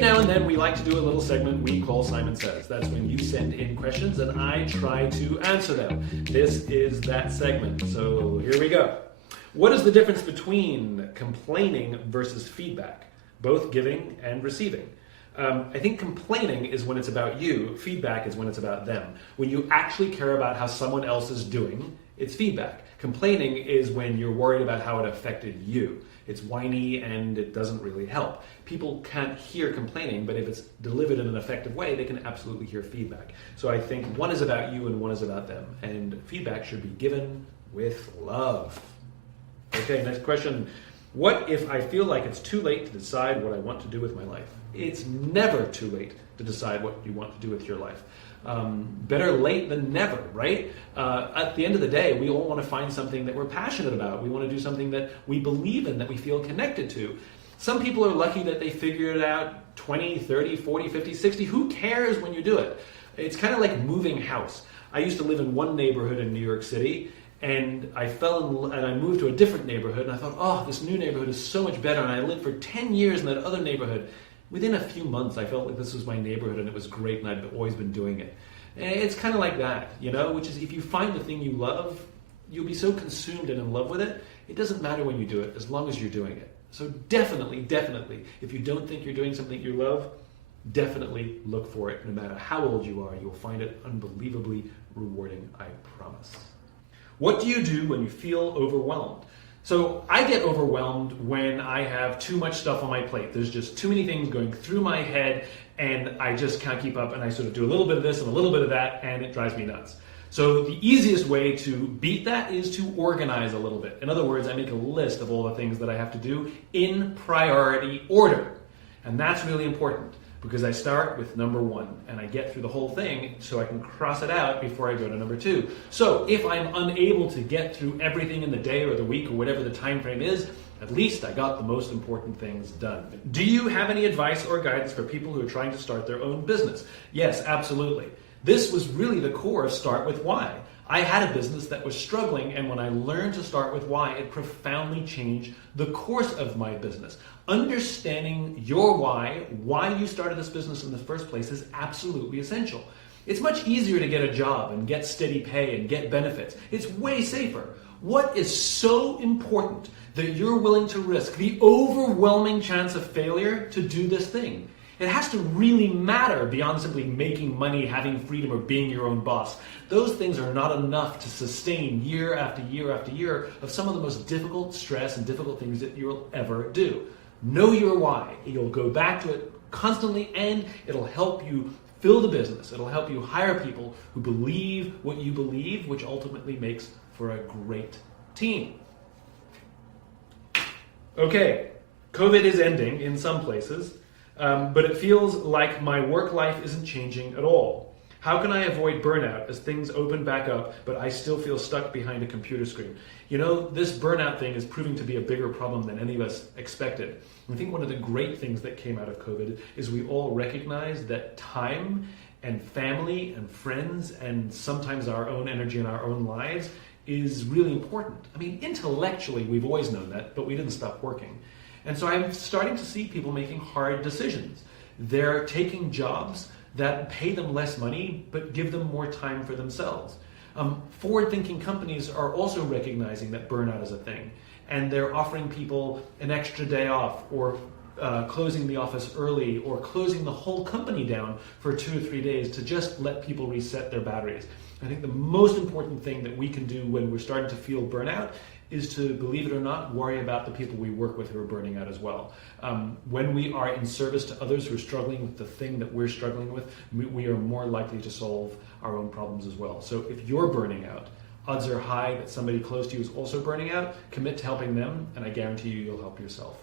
Every now and then we like to do a little segment we call Simon Says. That's when you send in questions and I try to answer them. This is that segment, so here we go. What is the difference between complaining versus feedback? Both giving and receiving. I think complaining is when it's about you, feedback is when it's about them. When you actually care about how someone else is doing, it's feedback. Complaining is when you're worried about how it affected you. It's whiny and it doesn't really help. People can't hear complaining, but if it's delivered in an effective way, they can absolutely hear feedback. So I think one is about you and one is about them. And feedback should be given with love. Okay, next question. What if I feel like it's too late to decide what I want to do with my life? It's never too late to decide what you want to do with your life. Better late than never, right? At the end of the day, we all want to find something that we're passionate about. We want to do something that we believe in, that we feel connected to. Some people are lucky that they figure it out 20, 30, 40, 50, 60. Who cares when you do it? It's kind of like moving house. I used to live in one neighborhood in New York City, and I moved to a different neighborhood, and I thought, oh, this new neighborhood is so much better, and I lived for 10 years in that other neighborhood. Within a few months, I felt like this was my neighborhood and it was great and I'd always been doing it. And it's kind of like that, which is if you find the thing you love, you'll be so consumed and in love with it, it doesn't matter when you do it, as long as you're doing it. So definitely, if you don't think you're doing something you love, definitely look for it. No matter how old you are, you'll find it unbelievably rewarding, I promise. What do you do when you feel overwhelmed? So I get overwhelmed when I have too much stuff on my plate. There's just too many things going through my head and I just can't keep up, and I sort of do a little bit of this and a little bit of that and it drives me nuts. So the easiest way to beat that is to organize a little bit. In other words, I make a list of all the things that I have to do in priority order. And that's really important because I start with number 1 and I get through the whole thing so I can cross it out before I go to number 2. So if I'm unable to get through everything in the day or the week or whatever the time frame is, at least I got the most important things done. Do you have any advice or guidance for people who are trying to start their own business? Yes, absolutely. This was really the core of Start With Why. I had a business that was struggling, and when I learned to start with why, it profoundly changed the course of my business. Understanding your why you started this business in the first place, is absolutely essential. It's much easier to get a job and get steady pay and get benefits. It's way safer. What is so important that you're willing to risk the overwhelming chance of failure to do this thing? It has to really matter beyond simply making money, having freedom, or being your own boss. Those things are not enough to sustain year after year after year of some of the most difficult stress and difficult things that you'll ever do. Know your why. You'll go back to it constantly and it'll help you fill the business. It'll help you hire people who believe what you believe, which ultimately makes for a great team. Okay, COVID is ending in some places. But it feels like my work life isn't changing at all. How can I avoid burnout as things open back up, but I still feel stuck behind a computer screen? This burnout thing is proving to be a bigger problem than any of us expected. I think one of the great things that came out of COVID is we all recognize that time and family and friends and sometimes our own energy in our own lives is really important. I mean, intellectually, we've always known that, but we didn't stop working. And so I'm starting to see people making hard decisions. They're taking jobs that pay them less money, but give them more time for themselves. Forward-thinking companies are also recognizing that burnout is a thing, and they're offering people an extra day off, or closing the office early, or closing the whole company down for 2 or 3 days to just let people reset their batteries. I think the most important thing that we can do when we're starting to feel burnout is to, believe it or not, worry about the people we work with who are burning out as well. When we are in service to others who are struggling with the thing that we're struggling with, we are more likely to solve our own problems as well. So if you're burning out, odds are high that somebody close to you is also burning out. Commit to helping them, and I guarantee you'll help yourself.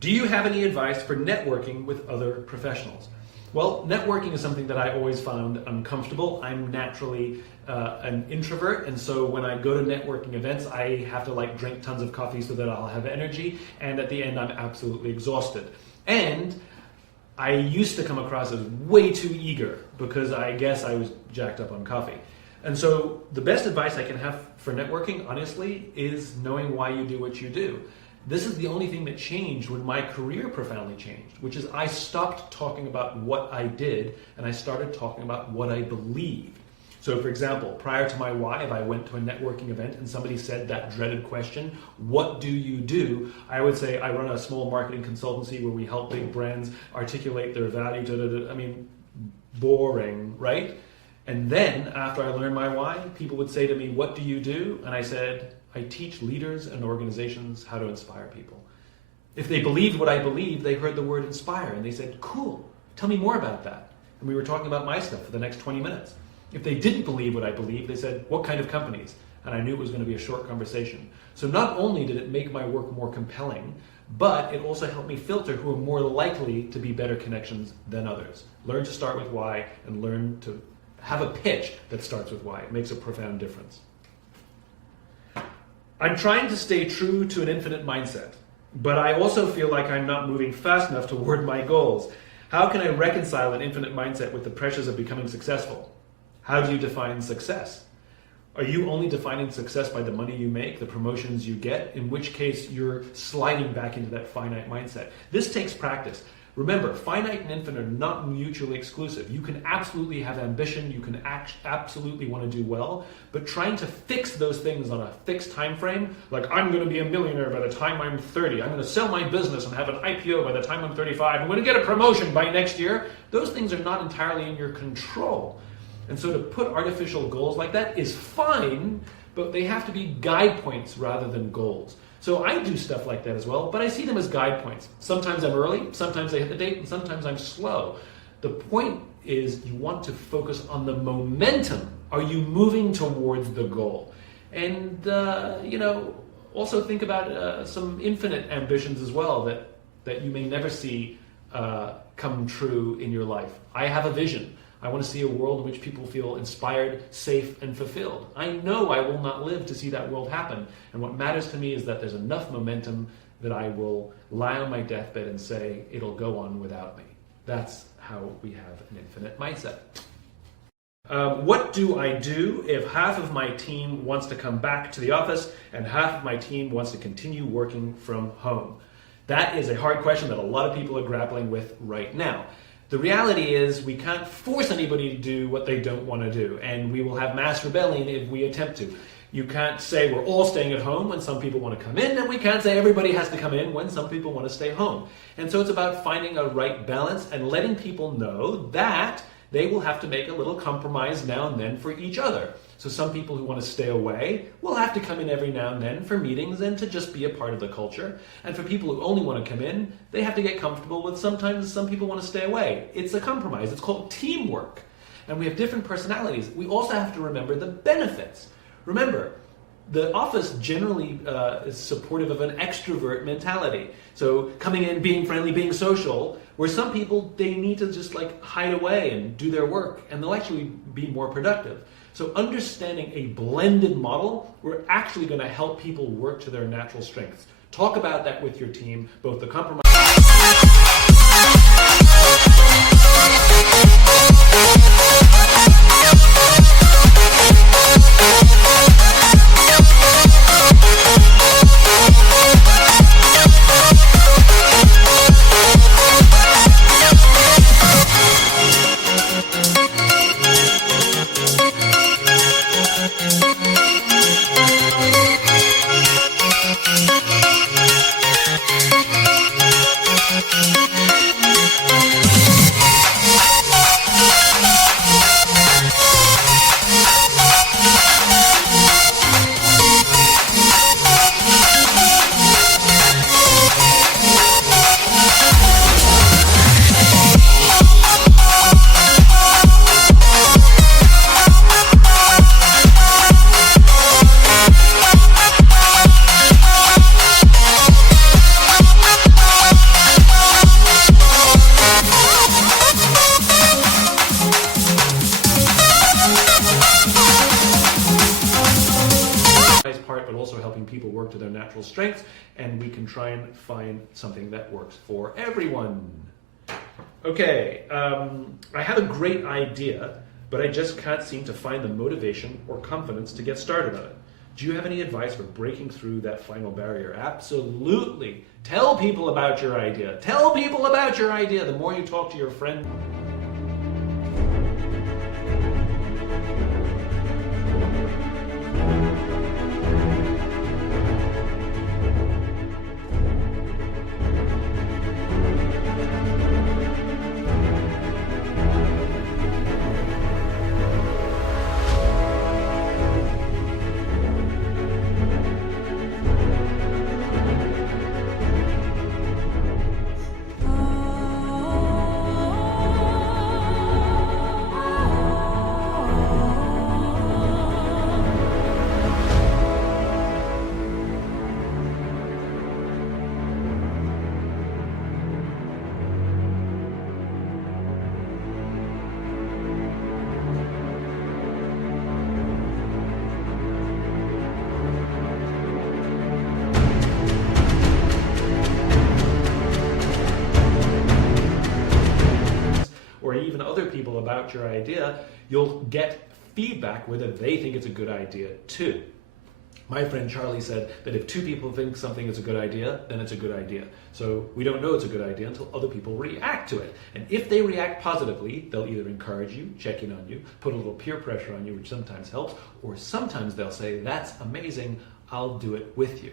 Do you have any advice for networking with other professionals? Well, networking is something that I always found uncomfortable. I'm naturally an introvert, and so when I go to networking events, I have to drink tons of coffee so that I'll have energy, and at the end I'm absolutely exhausted. And I used to come across as way too eager because I guess I was jacked up on coffee. And so the best advice I can have for networking, honestly, is knowing why you do what you do. This is the only thing that changed when my career profoundly changed, which is I stopped talking about what I did and I started talking about what I believed. So for example, prior to my why, if I went to a networking event and somebody said that dreaded question, what do you do? I would say I run a small marketing consultancy where we help big brands articulate their value. I mean, boring, right? And then after I learned my why, people would say to me, what do you do? And I said, I teach leaders and organizations how to inspire people. If they believed what I believed, they heard the word inspire and they said, cool, tell me more about that. And we were talking about my stuff for the next 20 minutes. If they didn't believe what I believed, they said, what kind of companies? And I knew it was going to be a short conversation. So not only did it make my work more compelling, but it also helped me filter who are more likely to be better connections than others. Learn to start with why and learn to have a pitch that starts with why. It makes a profound difference. I'm trying to stay true to an infinite mindset, but I also feel like I'm not moving fast enough toward my goals. How can I reconcile an infinite mindset with the pressures of becoming successful? How do you define success? Are you only defining success by the money you make, the promotions you get, in which case you're sliding back into that finite mindset? This takes practice. Remember, finite and infinite are not mutually exclusive. You can absolutely have ambition, you can absolutely want to do well, but trying to fix those things on a fixed time frame, like I'm going to be a millionaire by the time I'm 30, I'm going to sell my business and have an IPO by the time I'm 35, I'm going to get a promotion by next year, those things are not entirely in your control. And so to put artificial goals like that is fine, but they have to be guide points rather than goals. So I do stuff like that as well, but I see them as guide points. Sometimes I'm early, sometimes I hit the date, and sometimes I'm slow. The point is you want to focus on the momentum. Are you moving towards the goal? And, also think about some infinite ambitions as well that you may never see come true in your life. I have a vision. I want to see a world in which people feel inspired, safe, and fulfilled. I know I will not live to see that world happen. And what matters to me is that there's enough momentum that I will lie on my deathbed and say, it'll go on without me. That's how we have an infinite mindset. What do I do if half of my team wants to come back to the office and half of my team wants to continue working from home? That is a hard question that a lot of people are grappling with right now. The reality is we can't force anybody to do what they don't want to do, and we will have mass rebellion if we attempt to. You can't say we're all staying at home when some people want to come in, and we can't say everybody has to come in when some people want to stay home. And so it's about finding a right balance and letting people know that they will have to make a little compromise now and then for each other. So some people who want to stay away will have to come in every now and then for meetings and to just be a part of the culture. And for people who only want to come in, they have to get comfortable with sometimes some people want to stay away. It's a compromise. It's called teamwork. And we have different personalities. We also have to remember the benefits. Remember, the office generally is supportive of an extrovert mentality. So coming in, being friendly, being social, where some people, they need to just like hide away and do their work, and they'll actually be more productive. So understanding a blended model, we're actually going to help people work to their natural strengths. Talk about that with your team, both the compromise. But also helping people work to their natural strengths, and we can try and find something that works for everyone. Okay, I have a great idea, but I just can't seem to find the motivation or confidence to get started on it. Do you have any advice for breaking through that final barrier? Absolutely. Tell people about your idea. Tell people about your idea. The more you talk to your friend. Or even other people about your idea, you'll get feedback whether they think it's a good idea too. My friend Charlie said that if two people think something is a good idea, then it's a good idea. So we don't know it's a good idea until other people react to it. And if they react positively, they'll either encourage you, check in on you, put a little peer pressure on you, which sometimes helps, or sometimes they'll say, that's amazing, I'll do it with you.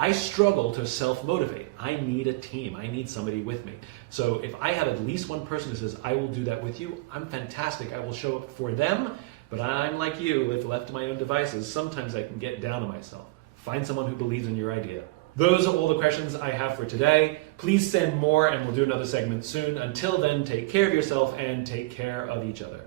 I struggle to self-motivate. I need a team. I need somebody with me. So if I have at least one person who says, I will do that with you, I'm fantastic. I will show up for them. But I'm like you, if left to my own devices, sometimes I can get down on myself. Find someone who believes in your idea. Those are all the questions I have for today. Please send more and we'll do another segment soon. Until then, take care of yourself and take care of each other.